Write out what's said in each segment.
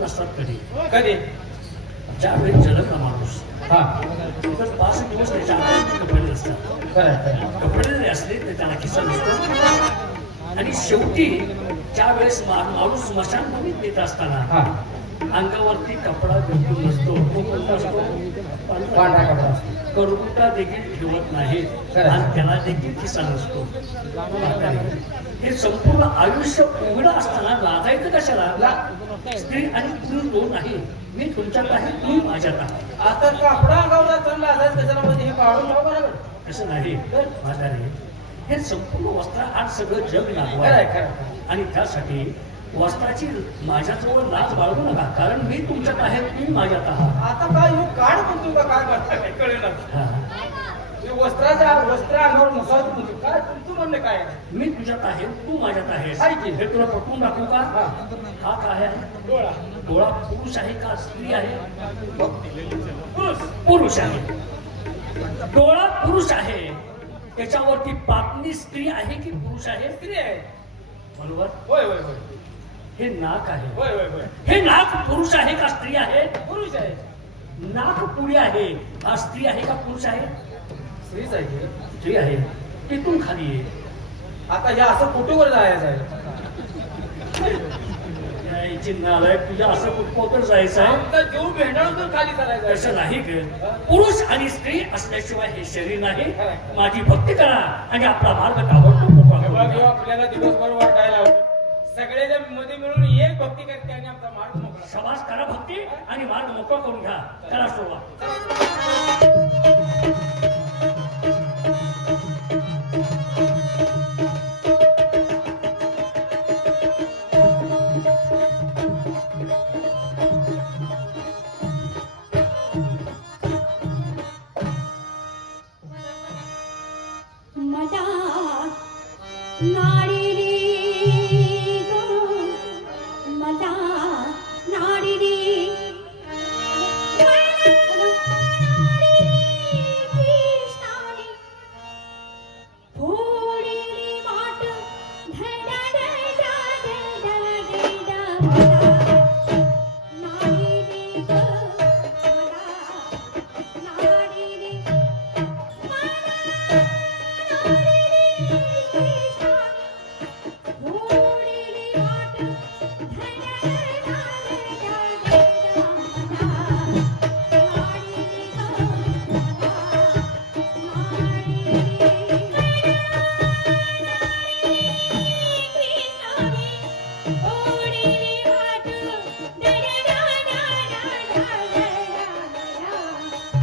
नसतात कधी. कधी? ज्यावेळी जन्मला माणूस हा. तर पाच दिवस त्याच्या अंगावर कपडे नसतात. कपडे असले तरी त्याला नसतो. आणि शेवटी ज्या वेळेस माणूस स्मशानभूमीत येत असताना अंगावरती कपडा बिलकुल नसतो असतो पांढरा कपडा असतो. करकुटा देखील ठेवत नाहीत. आणि त्याला देखील खिसा नसतो. हे संपूर्ण आयुष्य उघडं असताना लागायचं कशाला? स्त्री आणि पुरुष दोन आहे मी तुमच्यात आहे तुम्ही माझ्यात आहात. आता कपडा कशाला म्हणजे हे लाव बरोबर. असं नाही. म्हातारे हे संपूर्ण वस्त्र आज सगळं जग लागू आहे. आणि त्यासाठी वस्त्राची माझ्याजवळ लाज बाळगू नका कारण मी तुमच्यात आहे तुम्ही माझ्यात आहात. आता काय ह्यो काढ म्हणतो का? काय करता? काय कळेल हा. वस्त्राच्या वस्त्र अंगावर नसावं म्हणतो. काय? तुमचं म्हणणं काय? मी तुझ्यात आहे तू माझ्यात आहे? हे तुला पटवून दाखवू का? हा. काय आहे डोळा. डोळा पुरुष आहे का स्त्री आहे? पुरुष. पुरुष आहे. डोळा पुरुष आहे. त्याच्यावरती पापणी स्त्री आहे की पुरुष आहे? स्त्री आहे. बरोबर? होय होय होय. हे नाक आहे. होय होय होय. हे नाक पुरुष आहे का स्त्री आहे? पुरुष आहे. नाक पुढे आहे. हा स्त्री आहे का पुरुष आहे? स्त्रीच आहे. स्त्री आहे. तिथून खाली आहे आता हे असं कुठेवर जायचं आहे? यायची नालायक तुझ्या असं कुठं जायचं. आहे जीव भेंडाळून तर खाली तसं आहे. नाही ग. पुरुष आणि स्त्री असल्याशिवाय हे शरीर नाही. माझी भक्ती करा आणि आपला मार्ग ताबडतोब मोकळा. आपल्याला दिवसभर वाटायला. सगळे जणमध्ये मिळून एक भक्ती करते आणि आमचा मार्ग मोकळा शबास करा भक्ती आणि मार्ग मोकळा करून घ्या. करा सुरुवात.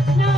No.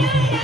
Honey!